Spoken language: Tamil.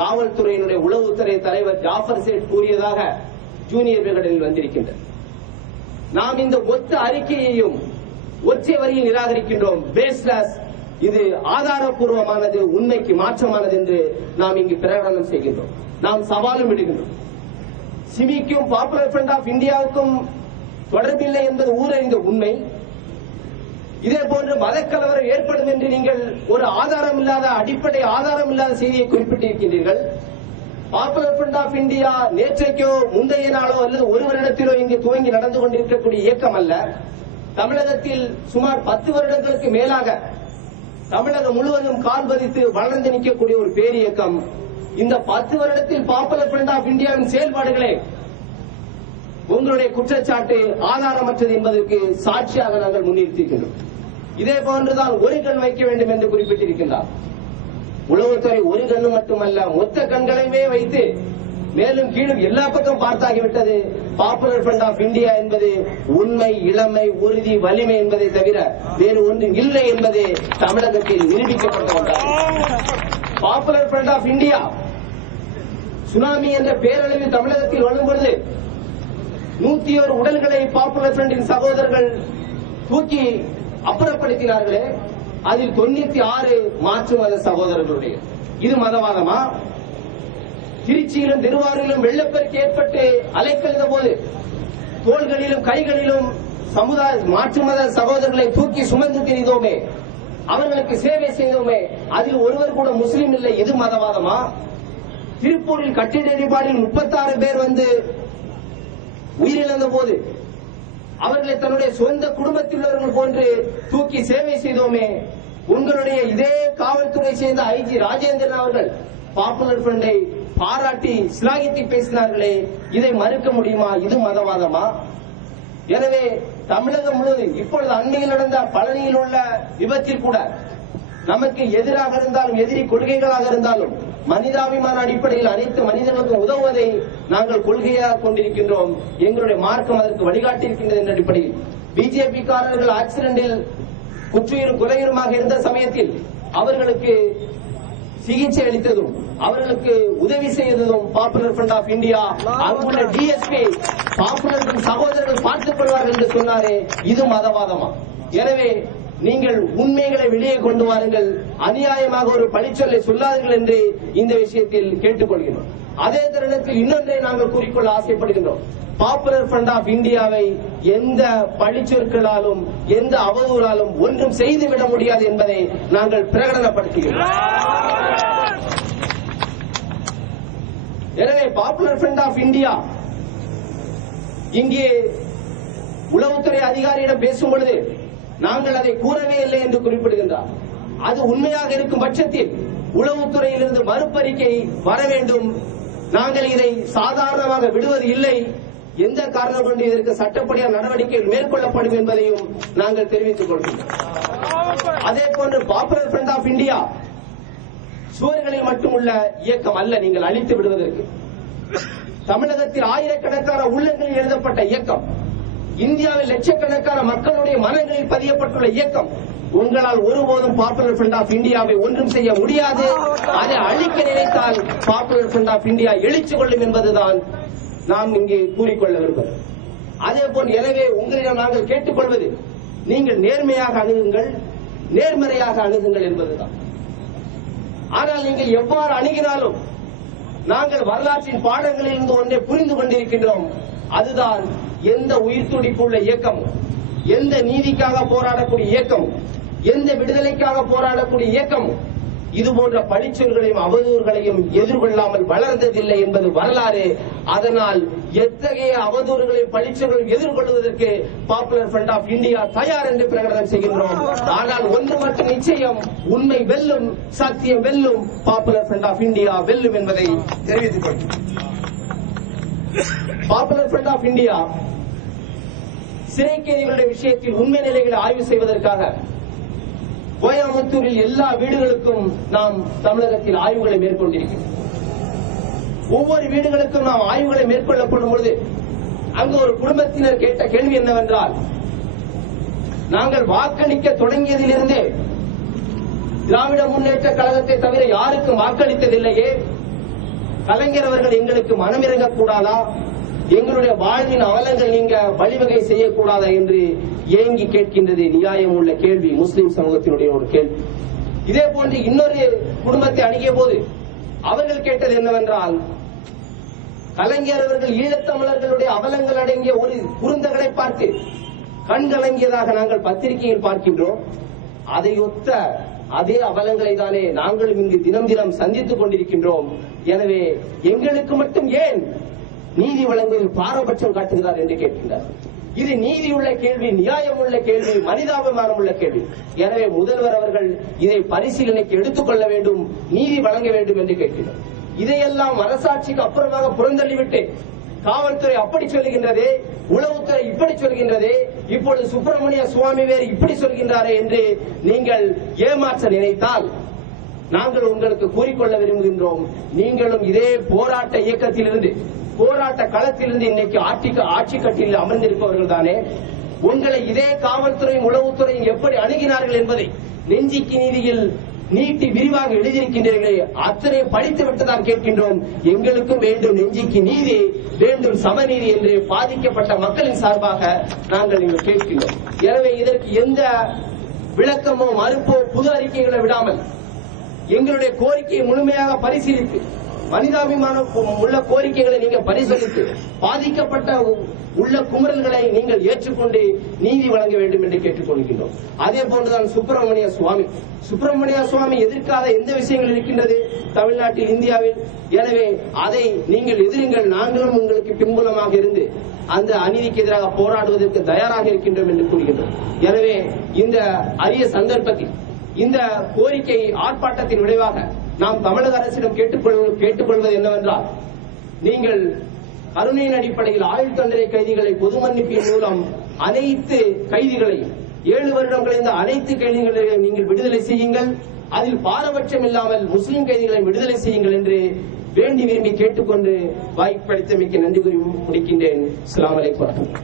காவல்துறையினுடைய உளவுத்துறை தலைவர் ஜாஃபர் சேட் கூறியதாக ஜூனியர் விகடனில் வந்திருக்கின்றது. நாம் இந்த மொத்த அறிக்கையையும் ஒற்றை வரியில் நிராகரிக்கின்றோம். பேஸ்லெஸ், இது ஆதாரப்பூர்வமானது, உண்மைக்கு மாற்றமானது என்று நாம் இங்கு பிரகடனம் செய்கின்றோம். நாம் சவாலும் விடுகின்றோம். சிமிக்கும் பாப்புலர் ஃப்ரண்ட் ஆஃப் இந்தியாவுக்கும் தொடர்பில்லை என்பது ஊரறிந்த உண்மை. இதே போன்று மதக்கலவரம் ஏற்படும் என்று நீங்கள் ஒரு ஆதாரம் இல்லாத, அடிப்படை ஆதாரம் இல்லாத செய்தியை குறிப்பிட்டிருக்கின்றீர்கள். பாப்புலர் ஃப்ரண்ட் ஆஃப் இந்தியா நேற்றைக்கோ முந்தைய நாளோ அல்லது ஒரு வருடத்திலோ இங்கு துவங்கி நடந்து கொண்டிருக்கக்கூடிய இயக்கம் அல்ல. தமிழகத்தில் சுமார் 10 வருடங்களுக்கு மேலாக தமிழகம் முழுவதும் கால் பதித்து வளர்ந்து நிற்கக்கூடிய ஒரு பேர் இயக்கம். இந்த 10 வருடத்தில் பாப்புலர் ஃப்ரண்ட் ஆஃப் இந்தியாவின் செயல்பாடுகளே உங்களுடைய குற்றச்சாட்டு ஆதாரமற்றது என்பதற்கு சாட்சியாக நாங்கள் முன்னிறுத்தியிருக்கின்றோம். இதே போன்றுதான் ஒரு கண் வைக்க வேண்டும் என்று குறிப்பிட்டிருக்கின்றார். உளவுத்துறை ஒரு கண்ணு மட்டுமல்ல, மொத்த கண்களையுமே வைத்து மேலும் கீழும் எல்லா பக்கம் பார்த்தாகிவிட்டது. பாப்புலர் ஃப்ரண்ட் ஆஃப் இந்தியா என்பது உண்மை, இளமை, உறுதி, வலிமை என்பதை தவிர வேறு ஒன்றும் இல்லை என்பது தமிழகத்தில் நிரூபிக்கப்பட்ட ஒன்றாகும். பாப்புலர் ஃப்ரண்ட் ஆஃப் இந்தியா சுனாமி என்ற பேரழிவு தமிழகத்தில் வரும்பொழுது 101 உடல்களை பாப்புலர் ஃப்ரண்டின் சகோதரர்கள் தூக்கி அப்புறப்படுத்தினார்களே, அதில் 96 மாற்று மத சகோதரர்களுடைய. இது மதவாதமா? திருச்சியிலும் திருவாரூரிலும் வெள்ளப்பெருக்கு ஏற்பட்டு அலைக்கழிந்த போது தோள்களிலும் கைகளிலும் சமுதாய மாற்று மத சகோதரர்களை தூக்கி சுமந்து திரிந்தோமே, அவர்களுக்கு சேவை செய்தோமே, அதில் ஒருவர் கூட முஸ்லீம் இல்லை. இது மதவாதமா? திருப்பூரில் கட்டிட இடிபாடில் 36 பேர் வந்து உயிரிழந்த போது அவர்களை தன்னுடைய சொந்த குடும்பத்திலுள்ளவர்கள் போன்று தூக்கி சேவை செய்தோமே, உங்களுடைய இதே காவல்துறை சேர்ந்த ஐஜி ராஜேந்திரன் அவர்கள் பாப்புலர் ஃப்ரண்டை பாராட்டி சிலாகித்து பேசினார்களே, இதை மறுக்க முடியுமா? இது மதவாதமா? எனவே தமிழகம் முழுவதும் இப்பொழுது அண்மையில் நடந்த பழனியில் உள்ள விபத்தில் கூட நமக்கு எதிராக இருந்தாலும், எதிரி கொள்கைகளாக இருந்தாலும், மனிதாபிமான அடிப்படையில் அனைத்து மனிதர்களுக்கும் உதவுவதை நாங்கள் கொள்கையாக கொண்டிருக்கின்றோம். எங்களுடைய மார்க்கம் அதற்கு வழிகாட்டியிருக்கின்றது என்ற அடிப்படையில் பிஜேபி காரர்கள் ஆக்சிடென்டில் குற்றுயிரும் கொலையுருமாக இருந்த சமயத்தில் அவர்களுக்கு சிகிச்சை அளித்ததும், அவர்களுக்கு உதவி செய்ததும் பாப்புலர் ஃப்ரண்ட் ஆஃப் இந்தியா. அங்குள்ள டிஎஸ்பி பாப்புலர் சகோதரர்கள் பார்த்துக் கொள்வார்கள் என்று சொன்னாரே, இது மதவாதமா? எனவே நீங்கள் உண்மைகளை வெளியே கொண்டு வாருங்கள், அநியாயமாக ஒரு பழிச்சொல்லை சொல்லாதீர்கள் என்று இந்த விஷயத்தில் கேட்டுக்கொள்கிறோம். அதே தருணத்தில் இன்னொன்றை நாங்கள் கூறிக்கொள்ள ஆசைப்படுகின்றோம். பாப்புலர் ஃப்ரண்ட் ஆஃப் இந்தியாவை எந்த பழிச்சொற்களாலும், எந்த அவதூறாலும் ஒன்றும் செய்துவிட முடியாது என்பதை நாங்கள் பிரகடனப்படுத்துகிறோம். எனவே பாப்புலர் ஃப்ரண்ட் ஆஃப் இந்தியா இங்கே உளவுத்துறை அதிகாரியிடம் பேசும் பொழுது நாங்கள் அதை கூறவே இல்லை என்று குறிப்பிடுகின்றார். அது உண்மையாக இருக்கும் பட்சத்தில் உளவுத்துறையிலிருந்து மறுப்பறிக்கை வர வேண்டும். நாங்கள் இதை சாதாரணமாக விடுவது இல்லை, எந்த காரணம் கொண்டு இதற்கு சட்டப்படியான நடவடிக்கைகள் மேற்கொள்ளப்படும் என்பதையும் நாங்கள் தெரிவித்துக் கொள்கிறோம். அதே போன்று பாப்புலர் ஃப்ரண்ட் ஆஃப் இந்தியா சுவர்களில் மட்டுமுள்ள இயக்கம் அல்ல. நீங்கள் அழித்து விடுவதற்கு தமிழகத்தில் ஆயிரக்கணக்கான உள்ளங்களில் எழுதப்பட்ட இயக்கம், இந்தியாவில் லட்சக்கணக்கான மக்களுடைய மனங்களில் பதியப்பட்டுள்ள இயக்கம். உங்களால் ஒருபோதும் பாப்புலர் ஃப்ரண்ட் ஆஃப் இந்தியாவை ஒன்றும் செய்ய முடியாது. அதை அழிக்க நினைத்தால் பாப்புலர் ஃப்ரண்ட் ஆஃப் இந்தியா எழுச்சி கொள்ளும் என்பதுதான் நாம் இங்கே கூறிக்கொள்ள விரும்புகிறோம். அதே போல் எனவே உங்களிடம் நாங்கள் கேட்டுக்கொள்வது, நீங்கள் நேர்மையாக அணுகுங்கள், நேர்மறையாக அணுகுங்கள் என்பதுதான். ஆனால் நீங்கள் எவ்வாறு அணுகினாலும் நாங்கள் வரலாற்றின் பாடங்களில் இருந்து ஒன்றை புரிந்து கொண்டிருக்கின்றோம். அதுதான் எந்த உயிர் துடிப்புள்ள இயக்கம், எந்த நீதிக்காக போராடக்கூடிய இயக்கம், எந்த விடுதலைக்காக போராடக்கூடிய இயக்கம் இதுபோன்ற பழிச்சொல்களையும் அவதூறுகளையும் எதிர்கொள்ளாமல் வளர்ந்ததில்லை என்பது வரலாறு. அதனால் எத்தகைய அவதூறுகளையும் பழிச்சொல்களையும் எதிர்கொள்வதற்கு பாப்புலர் ஃப்ரண்ட் ஆஃப் இந்தியா தயார் என்று பிரகடனம் செய்கின்றோம். ஆனால் ஒன்று மட்டும் நிச்சயம், உண்மை வெல்லும், சத்தியம் வெல்லும், பாப்புலர் ஃப்ரண்ட் ஆஃப் இந்தியா வெல்லும் என்பதை தெரிவித்துக் கொள்கிறேன். பாப்புலர் ஃப்ரண்ட் ஆஃப் இந்தியா சிறை கைதிகளுடைய விஷயத்தில் உண்மை நிலைகளை ஆய்வு செய்வதற்காக கோயம்புத்தூரில் எல்லா வீடுகளுக்கும் நாம் தமிழகத்தில் ஆய்வுகளை மேற்கொண்டிருக்கிறோம். ஒவ்வொரு வீடுகளுக்கும் நாம் ஆய்வுகளை மேற்கொள்ளப்படும் பொழுது அங்கு ஒரு குடும்பத்தினர் கேட்ட கேள்வி என்னவென்றால், நாங்கள் வாக்களிக்க தொடங்கியதிலிருந்தே திராவிட முன்னேற்ற கழகத்தை தவிர யாருக்கும் வாக்களித்ததில்லையே, கலைஞர் அவர்கள் எங்களுக்கு மனமிறங்க கூடாதா, எங்களுடைய வாழ்வின் அவலங்கள் நீங்க வழிவகை செய்யக்கூடாதா என்று ஏங்கி கேட்கின்றது நியாயம் உள்ள கேள்வி, முஸ்லிம் சமூகத்தினுடைய ஒரு கேள்வி. இதே போன்று இன்னொரு குடும்பத்தை அணுகிய போது அவர்கள் கேட்டது என்னவென்றால், கலைஞர் அவர்கள் ஈழத்தமிழர்களுடைய அவலங்கள் அடங்கிய ஒரு குறுந்தகளை பார்த்து கண்கலங்கியதாக நாங்கள் பத்திரிகையில் பார்க்கின்றோம். அதையொத்த அதே அவலங்களை தானே நாங்களும் இங்கு தினம் தினம் சந்தித்துக் கொண்டிருக்கின்றோம். எனவே எங்களுக்கு மட்டும் ஏன் நீதி வழங்குவதில் பாரபட்சம் காட்டுகிறார் என்று கேட்கின்றார். இது நீதியுள்ள கேள்வி, நியாயம் உள்ள கேள்வி, மனிதாபிமானம் உள்ள கேள்வி. எனவே முதல்வர் அவர்கள் இதை பரிசீலனைக்கு எடுத்துக் கொள்ள வேண்டும், நீதி வழங்க வேண்டும் என்று கேட்கிறார். இதையெல்லாம் அரசாட்சிக்கு அப்புறமாக புறந்தள்ளிவிட்டு காவல்துறை அப்படி சொல்லுகின்றதே, உளவுத்துறை இப்படி சொல்கின்றதே, இப்பொழுது சுப்பிரமணிய சுவாமி வேறு இப்படி சொல்கின்றாரே என்று நீங்கள் ஏமாற்ற நினைத்தால் நாங்கள் உங்களுக்கு கூறிக்கொள்ள விரும்புகின்றோம். நீங்களும் இதே போராட்ட இயக்கத்திலிருந்து, போராட்ட களத்திலிருந்து இன்னைக்கு ஆட்சி கட்டில் அமர்ந்திருப்பவர்கள் தானே. உங்களை இதே காவல்துறையும் உளவுத்துறையும் எப்படி அணுகினார்கள் என்பதை நெஞ்சிக்கு நீதியில் நீட்டி விரிவாக எழுதியிருக்கின்றீர்களே, அத்தனை படித்து விட்டுதான் கேட்கின்றோம். எங்களுக்கும் வேண்டும் நெஞ்சிக்கு நீதி, வேண்டும் சமநீதி என்று பாதிக்கப்பட்ட மக்களின் சார்பாக நாங்கள் இங்கு கேட்கின்றோம். எனவே இதற்கு எந்த விளக்கமோ மறுப்போ புது அறிக்கைகளை விடாமல் எங்களுடைய கோரிக்கையை முழுமையாக பரிசீலித்து, மனிதாபிமானம் உள்ள கோரிக்கைகளை நீங்கள் பரிசீலித்து, பாதிக்கப்பட்ட உள்ள குமுறல்களை நீங்கள் ஏற்றுக்கொண்டு நீதி வழங்க வேண்டும் என்று கேட்டுக்கொள்கின்றோம். அதே போன்றுதான் சுப்பிரமணிய சுவாமி எதிர்க்காத எந்த விஷயங்கள் இருக்கின்றது தமிழ்நாட்டில், இந்தியாவில்? எனவே அதை நீங்கள் எதிருங்கள், நாங்களும் உங்களுக்கு பின்புலமாக இருந்து அந்த அநீதிக்கு எதிராக போராடுவதற்கு தயாராக இருக்கின்றோம் என்று கூறுகின்றோம். எனவே இந்த அரிய சந்தர்ப்பத்தில் இந்த கோரிக்கை ஆர்ப்பாட்டத்தின் விளைவாக நாம் தமிழக அரசிடம் கேட்டுக்கொள்வது என்னவென்றால், நீங்கள் கருணையின் அடிப்படையில் ஆயுள் தண்டனை கைதிகளை பொது மன்னிப்பின் மூலம் அனைத்து கைதிகளையும் 7 வருடம் கழிந்த அனைத்து கைதிகளையும் நீங்கள் விடுதலை செய்யுங்கள், அதில் பாரபட்சம் இல்லாமல் முஸ்லிம் கைதிகளை விடுதலை செய்யுங்கள் என்று வேண்டி விரும்பி கேட்டுக்கொண்டு வாய்ப்பளித்தமைக்கு நன்றி கூறி முடிக்கின்றேன். அஸ்ஸலாமு அலைக்கும்.